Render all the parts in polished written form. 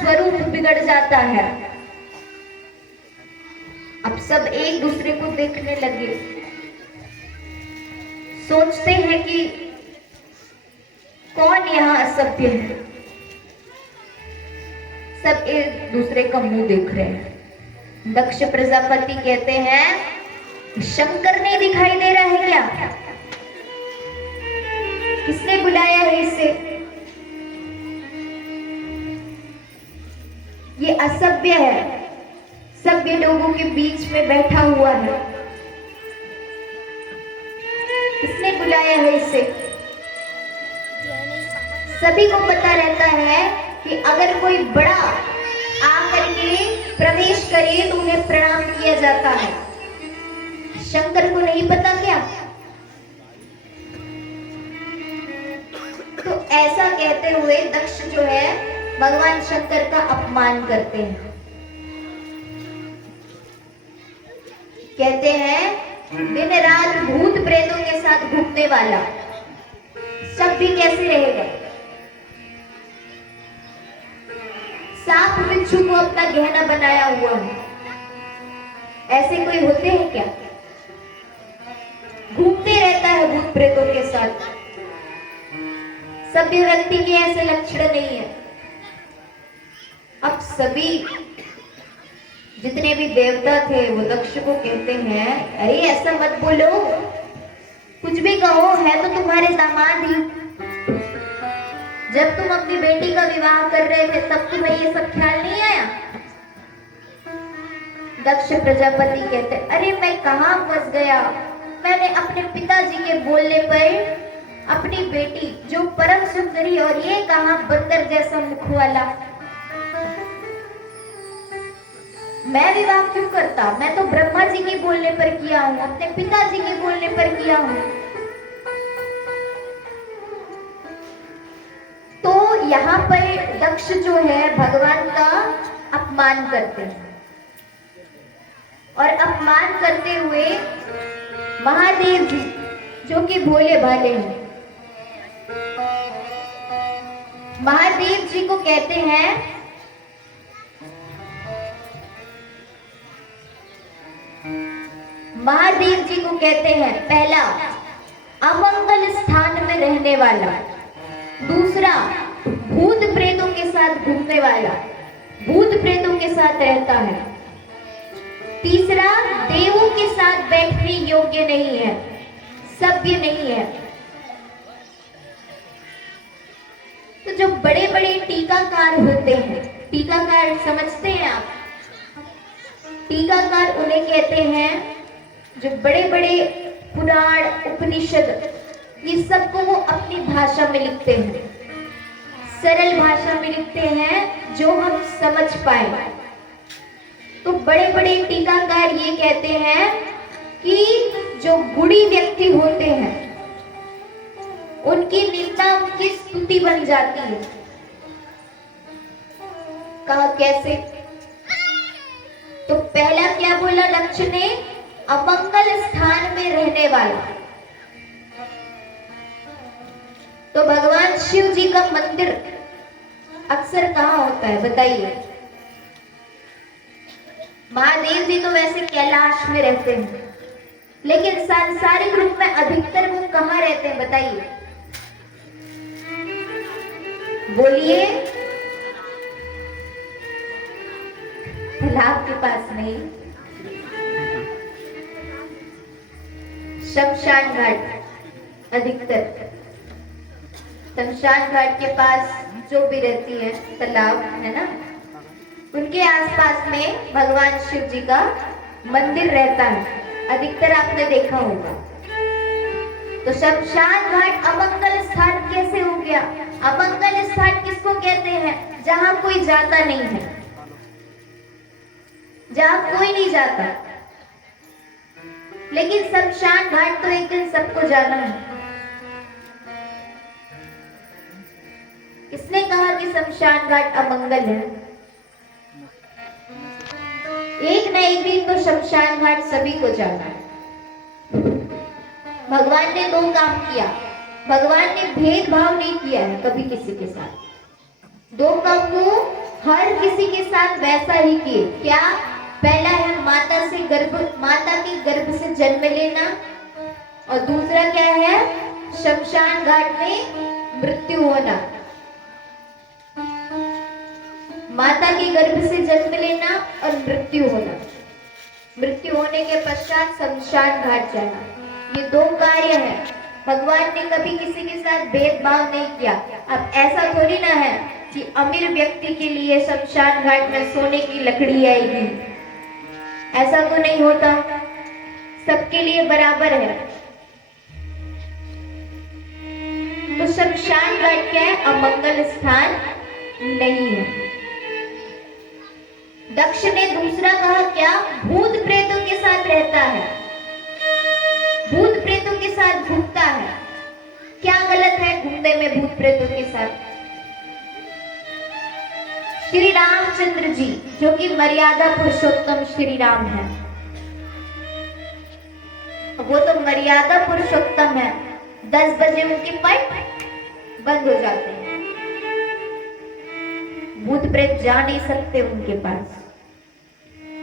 स्वरूप बिगड़ जाता है। अब सब एक दूसरे को देखने लगे, सोचते हैं कि कौन यहाँ असभ्य है। सब एक दूसरे का मुंह देख रहे हैं। दक्ष प्रजापति कहते हैं शंकर नहीं दिखाई दे रहा है क्या? किसने बुलाया है इसे? ये असभ्य है, सभ्य लोगों के बीच में बैठा हुआ है। किसने बुलाया है इसे? सभी को पता रहता है कि अगर कोई बड़ा आकर के प्रवेश करे तो उन्हें प्रणाम किया जाता है। शंकर को नहीं पता क्या? तो ऐसा कहते हुए दक्ष जो है भगवान शंकर का अपमान करते हैं। कहते हैं दिन रात भूत प्रेतों के साथ घूमने वाला सब भी कैसे रहेगा? सांप बिच्छू को अपना गहना बनाया हुआ है। ऐसे कोई होते हैं क्या? घूमते रहता है भूत प्रेतों के साथ। सभ्य व्यक्ति के ऐसे लक्षण नहीं है। अब सभी जितने भी देवता थे वो दक्ष को कहते हैं अरे ऐसा मत बोलो, कुछ भी कहो, है तो तुम्हारे दामाद ही। जब तुम अपनी बेटी का विवाह कर रहे थे तब तुम्हें ये सब ख्याल नहीं आया? दक्ष प्रजापति कहते अरे मैं कहाँ फंस गया, मैंने अपने पिताजी के बोलने पर अपनी बेटी जो परम सुंदरी और ये कहाँ बंदर जैसा मुख वाला, मैं विवाह क्यों करता? मैं तो ब्रह्मा जी के बोलने पर किया हूँ, अपने पिताजी के बोलने पर किया हूँ। तो यहाँ पर दक्ष जो है भगवान का अपमान करते हैं और अपमान करते हुए महादेव जी जो कि भोले भाले हैं, महादेव जी को कहते हैं महादेव जी को कहते हैं पहला अमंगल स्थान में रहने वाला, दूसरा भूत प्रेतों के साथ घूमने वाला, भूत प्रेतों के साथ रहता है, तीसरा देवों के साथ बैठने योग्य नहीं है, सभ्य नहीं है। तो जो बड़े बड़े टीकाकार होते हैं, टीकाकार समझते हैं आप? टीकाकार उन्हें कहते हैं जो बड़े बड़े पुराण उपनिषद ये सबको वो अपनी भाषा में लिखते हैं, सरल भाषा में लिखते हैं जो हम समझ पाए। तो बड़े बड़े टीकाकार ये कहते हैं कि जो गुणी व्यक्ति होते हैं उनकी निंदा उनकी स्तुति बन जाती है। कहा कैसे? तो पहला क्या बोला दक्ष ने? अमंगल स्थान में रहने वाला। तो भगवान शिव जी का मंदिर अक्सर कहाँ होता है बताइए? महादेव जी तो वैसे कैलाश में रहते हैं, लेकिन सांसारिक रूप में अधिकतर वो कहाँ रहते हैं बताइए? बोलिए। तालाब के पास नहीं, शमशान घाट अधिकतर। शमशान घाट के पास जो भी रहती है तालाब है ना, उनके आसपास में भगवान शिव जी का मंदिर रहता है, अधिकतर आपने देखा होगा। तो शमशान घाट अमंगल स्थान कैसे हो गया? अमंगल स्थान किसको कहते हैं? जहां कोई जाता नहीं है, जहां कोई नहीं जाता। लेकिन शमशान घाट तो एक दिन सबको जाना है। किसने कहा कि शमशान घाट अमंगल है? एक न एक दिन तो शमशान घाट सभी को जाना है। भगवान ने दो काम किया, भगवान ने भेदभाव नहीं किया है कभी किसी के साथ। दो काम को हर किसी के साथ वैसा ही किए। क्या? पहला है माता के गर्भ से जन्म लेना, और दूसरा क्या है? शमशान घाट में मृत्यु होना। माता के गर्भ से जन्म लेना और मृत्यु होना, मृत्यु होने के पश्चात शमशान घाट जाना, ये दो कार्य हैं। भगवान ने कभी किसी के साथ भेदभाव नहीं किया। अब ऐसा थोड़ी ना है कि अमीर व्यक्ति के लिए शमशान घाट में सोने की लकड़ी आएगी, ऐसा तो नहीं होता, सबके लिए बराबर है। तो शमशान घाट क्या है? अमंगल स्थान नहीं है। दक्ष ने दूसरा कहा क्या? भूत प्रेतों के साथ रहता है, भूत प्रेतों के साथ घूमता है। क्या गलत है घूमने में भूत प्रेतों के साथ? श्री रामचंद्र जी जो कि मर्यादा पुरुषोत्तम श्री राम है, वो तो मर्यादा पुरुषोत्तम है, 10 बजे उनके पट बंद हो जाते हैं, भूत प्रेत जा नहीं सकते उनके पास।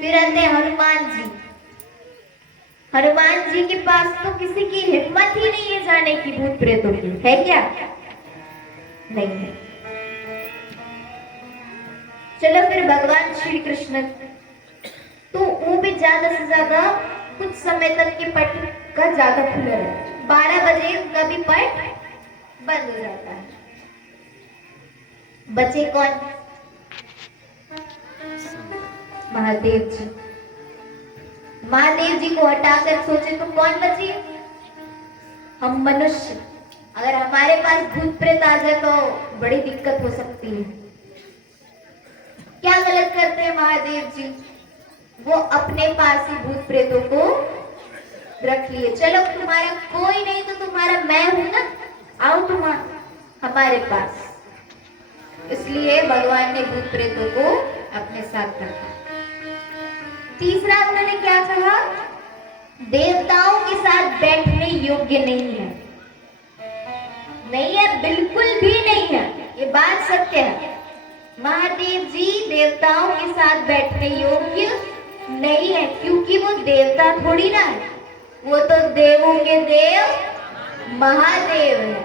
फिर आते हैं हनुमान जी। हनुमान जी के पास तो किसी की हिम्मत ही नहीं है जाने की भूत प्रेतों की, है क्या? नहीं है। चलो फिर भगवान श्री कृष्ण, तो वो भी ज्यादा से ज्यादा कुछ समय तक के पट का ज्यादा खुला है, 12 बजे उनका भी पट बंद हो जाता है। बचे कौन? महादेव जी। महादेव जी को हटाकर सोचे तो कौन बचे? हम मनुष्य। अगर हमारे पास भूत प्रेत आ जाए तो बड़ी दिक्कत हो सकती है। क्या गलत करते हैं महादेव जी? वो अपने पास ही भूत प्रेतों को रख लिए। चलो तुम्हारा कोई नहीं तो तुम्हारा मैं हूं ना, आओ तुम हमारे पास। इसलिए भगवान ने भूत प्रेतों को अपने साथ रखा। तीसरा उन्होंने क्या कहा? देवताओं के साथ बैठने योग्य नहीं है। नहीं है, बिल्कुल भी नहीं है, ये बात सत्य है। महादेव जी देवताओं के साथ बैठने योग्य नहीं है, क्योंकि वो देवता थोड़ी ना है, वो तो देवों के देव महादेव है,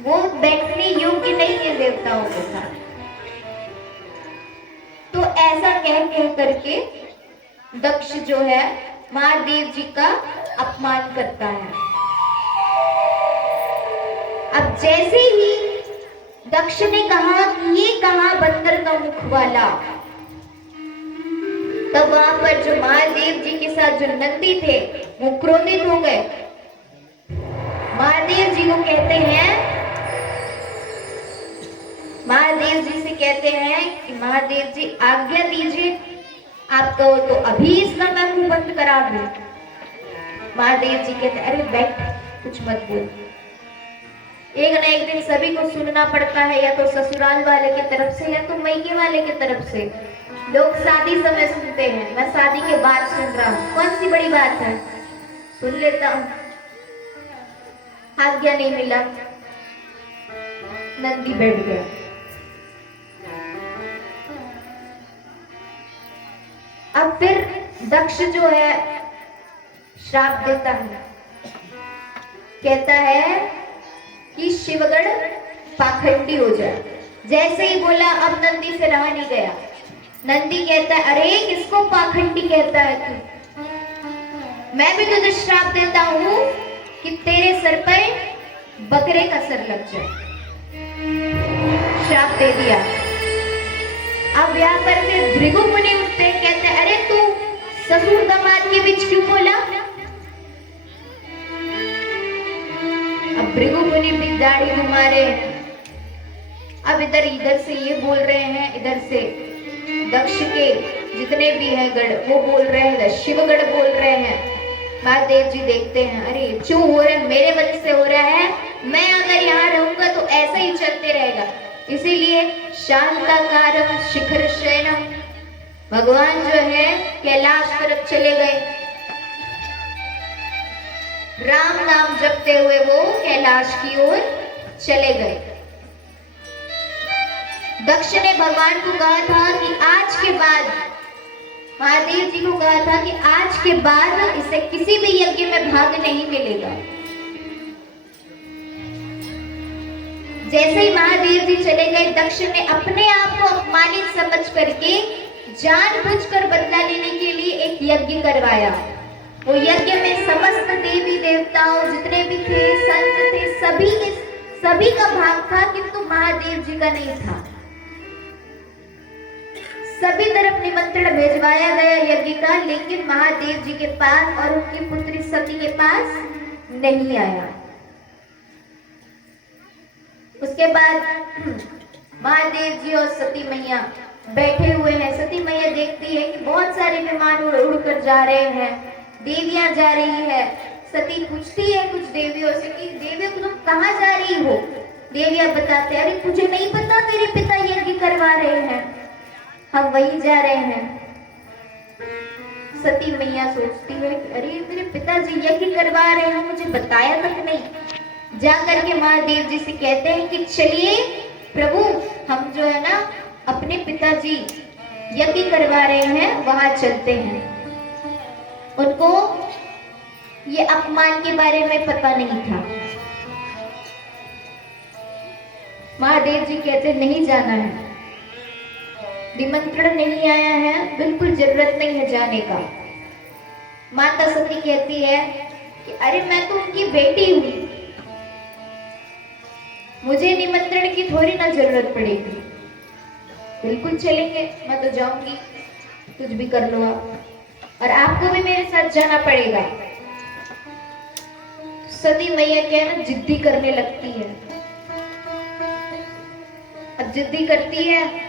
वो बैठने योग्य नहीं है देवताओं के साथ। तो ऐसा कह करके दक्ष जो है महादेव जी का अपमान करता है। अब जैसे ही दक्ष ने कहा कि ये कहा बंदर का मुख वाला, तब वहां पर जो महादेव जी के साथ जो नंदी थे वो क्रोधित हो गए। महादेव जी को कहते हैं, महादेव जी से कहते हैं कि महादेव जी आज्ञा दीजिए, आप कहो तो अभी इसका मैं मुंह बंद करा दूं। महादेव जी कहते हैं अरे बैठ, कुछ मत बोल। एक ना एक दिन सभी को सुनना पड़ता है, या तो ससुराल वाले की तरफ से या तो मायके वाले की तरफ से। लोग शादी समय सुनते हैं, मैं शादी के बाद सुन रहा हूँ, कौन सी बड़ी बात है, सुन लेता हूँ। आज्ञा नहीं मिला, नंदी बैठ गया। अब फिर दक्ष जो है श्राप देता है, कहता है कि शिवगण पाखंडी हो जाए। जैसे ही बोला, अब नंदी से रहा नहीं गया। नंदी कहता है अरे किसको पाखंडी कहता है तू, मैं भी तुझे श्राप देता हूं कि तेरे सर पर बकरे का सर लग जाए। श्राप दे दिया। अब यहाँ पर फिर भृगु मुनि उठते, कहते हैं अरे तू ससुर दामाद के बीच क्यों बोला। अब भृगु मुनि भी दाढ़ी घुमा रहे हैं। अब इधर से ये बोल रहे हैं, इधर से दक्ष के जितने भी हैं गण वो बोल रहे हैं, शिवगण बोल रहे हैं। महादेव जी देखते हैं अरे क्यों हो रहा है, मेरे वजह से हो रहा है, मैं अगर यहाँ रहूंगा तो ऐसा ही चलते रहेगा। इसीलिए शांताकारम शिखर शयनम, भगवान जो है कैलाश तरफ चले गए। राम नाम जपते हुए वो कैलाश की ओर चले गए। दक्ष ने भगवान को कहा था कि आज के बाद, महादेव जी को कहा था कि आज के बाद इसे किसी भी यज्ञ में भाग नहीं मिलेगा। जैसे ही महादेव जी चले गए, दक्ष ने अपने आप को अपमानित समझ करके जानबूझकर बदला लेने के लिए एक यज्ञ करवाया। वो यज्ञ में समस्त देवी देवताओं जितने भी थे, संत थे, सभी का भाग था, किंतु महादेव जी का नहीं था। सभी तरफ निमंत्रण भेजवाया गया यज्ञ का, लेकिन महादेव जी के पास और उनकी पुत्री सती के पास नहीं आया। उसके बाद महादेव जी और सती मैया बैठे हुए हैं। सती मैया देखती है कि बहुत सारे विमान उड़ कर जा रहे हैं, देवियां जा रही है। सती पूछती है कुछ देवियों से कि देवियों तुम कहाँ जा रही हो? देवियां बताते हैं, अरे तुझे नहीं पता तेरे पिता यज्ञ करवा रहे हैं, हम वहीं जा रहे हैं। सती मैया सोचती है कि अरे मेरे पिताजी यज्ञ करवा रहे हैं, मुझे बताया तक नहीं। जाकर के महादेव जी से कहते हैं कि चलिए प्रभु, हम जो है ना अपने पिताजी यज्ञ करवा रहे हैं, वहां चलते हैं। उनको ये अपमान के बारे में पता नहीं था। महादेव जी कहते नहीं जाना है, निमंत्रण नहीं आया है, बिल्कुल जरूरत नहीं है जाने का। माता सती कहती है कि अरे मैं तो उनकी बेटी हूं, मुझे निमंत्रण की थोड़ी ना जरूरत पड़ेगी। बिल्कुल चलेंगे, मैं तो जाऊंगी, कुछ भी कर लो आप, और आपको भी मेरे साथ जाना पड़ेगा। सती मैया क्या है ना, जिद्दी करने लगती है। अब जिद्दी करती है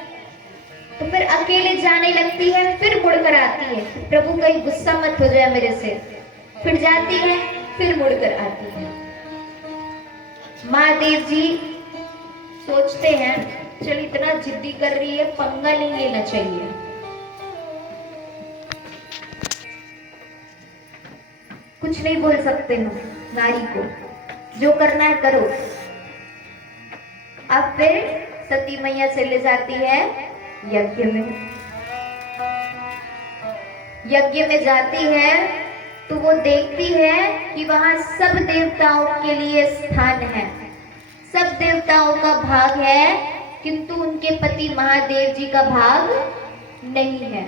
तो फिर अकेले जाने लगती है, फिर मुड़कर आती है, प्रभु कहीं गुस्सा मत हो जाए मेरे से। फिर जाती है, फिर मुड़कर आती है। महादेव जी सोचते हैं चल इतना जिद्दी कर रही है, पंगा नहीं लेना चाहिए। कुछ नहीं बोल सकते हम नारी को, जो करना है करो। अब फिर सती मैया चले जाती है यज्ञ में। यज्ञ में जाती है तो वो देखती है कि वहां सब देवताओं के लिए स्थान है, सब देवताओं का भाग है, किंतु उनके पति महादेव जी का भाग नहीं है।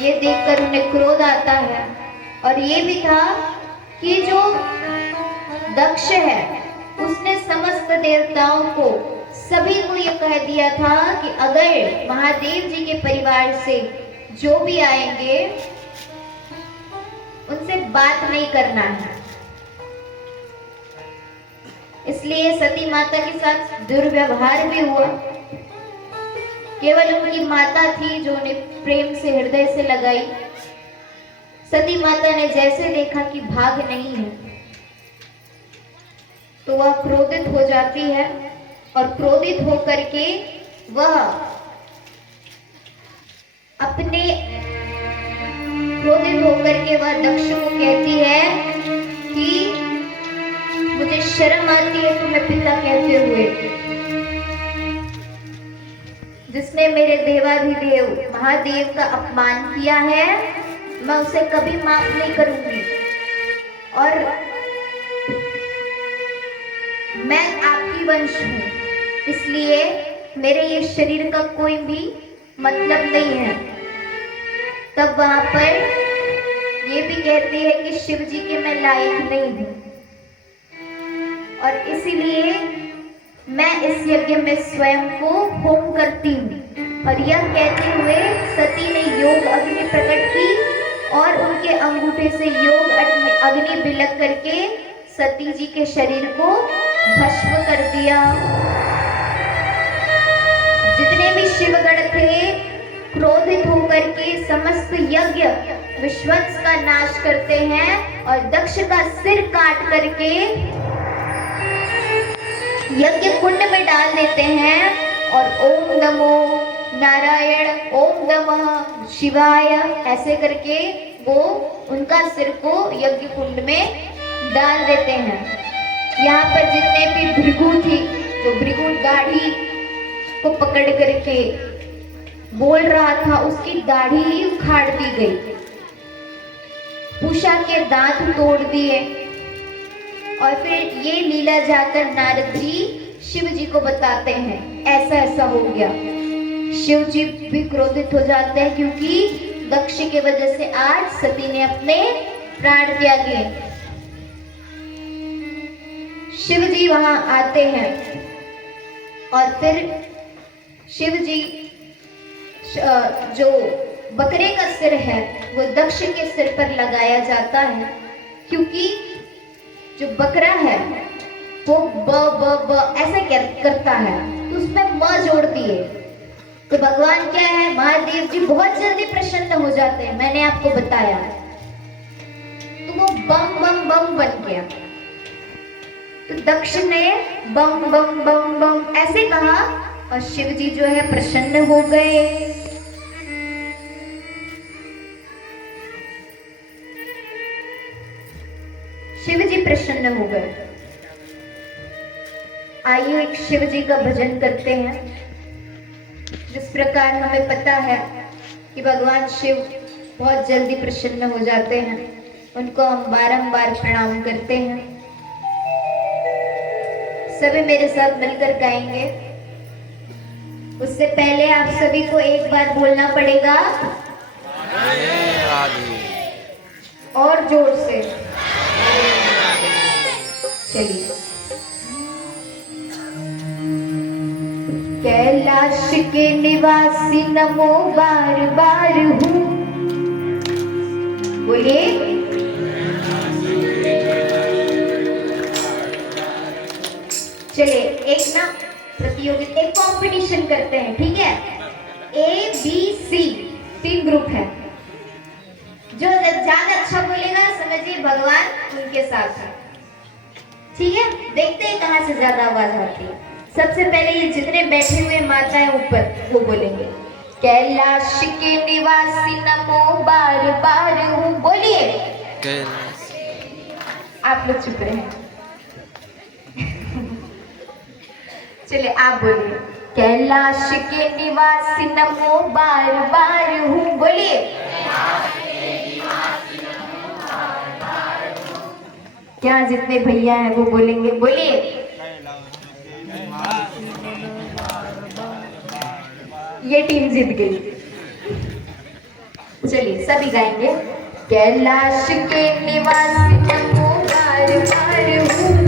ये देखकर उन्हें क्रोध आता है। और ये भी था कि जो दक्ष है उसने समस्त देवताओं को, सभी को ये कह दिया था कि अगर महादेव जी के परिवार से जो भी आएंगे उनसे बात नहीं करना है। इसलिए सती माता के साथ दुर्व्यवहार भी हुआ। केवल उनकी माता थी जो उन्हें प्रेम से हृदय से लगाई। सती माता ने जैसे देखा कि भाग नहीं है तो वह क्रोधित हो जाती है, और क्रोधित होकर के वह दक्ष को कहती है कि मुझे शर्म आती है तुम्हें पिता कहते हुए। जिसने मेरे देवाधिदेव महादेव का अपमान किया है, मैं उसे कभी माफ नहीं करूंगी, और मैं आपकी वंश हूं, इसलिए मेरे ये शरीर का कोई भी मतलब नहीं है। तब वहां पर ये भी कहती है कि शिव जी के मैं लायक नहीं हूं, और इसीलिए मैं इस यज्ञ में स्वयं को होम करती हूँ। और यह कहते हुए सती ने योग अग्नि प्रकट की और उनके अंगूठे से योग अग्नि बिलक करके सती जी के शरीर को भस्म कर दिया। जितने भी शिवगण थे क्रोधित होकर के समस्त यज्ञ विश्वंस का नाश करते हैं और दक्ष का सिर काट करके यज्ञ कुंड में डाल देते हैं, और ओम नमो नारायण, ओम नमः शिवाय ऐसे करके वो उनका सिर को यज्ञ कुंड में डाल देते हैं। यहाँ पर जितने भी भृगु थी, जो भृगु दाढ़ी को पकड़ करके बोल रहा था, उसकी दाढ़ी ही उखाड़ दी गई। पूषा के दांत तोड़ दिए और फिर ये लीला जाकर नारद जी शिव जी को बताते हैं, ऐसा ऐसा हो गया। शिव जी भी क्रोधित हो जाते हैं, क्योंकि दक्ष के वजह से आज सती ने अपने प्राण त्यागे। शिव जी वहां आते हैं और फिर शिव जी जो बकरे का सिर है वो दक्ष के सिर पर लगाया जाता है, क्योंकि जो बकरा है वो ब ब ब ऐसा करता है, तो उसमें म जोड़ दिए। तो भगवान क्या है, महादेव जी बहुत जल्दी प्रसन्न हो जाते हैं, मैंने आपको बताया। तो वो बम बम बम बन गया। तो दक्ष ने बम बम बम बम ऐसे कहा और शिव जी जो है प्रसन्न हो गए। शिव जी प्रसन्न हो गए। आइए एक शिव जी का भजन करते हैं। जिस प्रकार हमें पता है कि भगवान शिव बहुत जल्दी प्रसन्न हो जाते हैं, उनको हम बारंबार प्रणाम करते हैं। सभी मेरे साथ मिलकर गाएंगे। उससे पहले आप सभी को एक बार बोलना पड़ेगा और जोर से। चलिए। कैलाश के निवासी नमो बार बार हूँ, बोलिए। चलिए एक ना प्रतियोगिता, एक कंपटीशन करते हैं, ठीक है। A, B, C 3 ग्रुप है। जो ज्यादा अच्छा बोलेगा समझिए भगवान उनके साथ है, ठीक है। देखते हैं कहाँ से ज्यादा आवाज आती है। सबसे पहले ये जितने बैठे हुए माता है ऊपर वो बोलेंगे, कैलाश के निवासी नमो बार बार हूँ, बोलिए। आप लोग चुप रहे हैं। चलिए आप बोलिए, कैलाश के निवासी नमो बार बार हूँ, बोलिए। क्या जितने भैया हैं वो बोलेंगे, बोलिए। ये टीम जीत गई। चलिए सभी गाएंगे, कैलाश के निवासी नमो बार बार हूँ,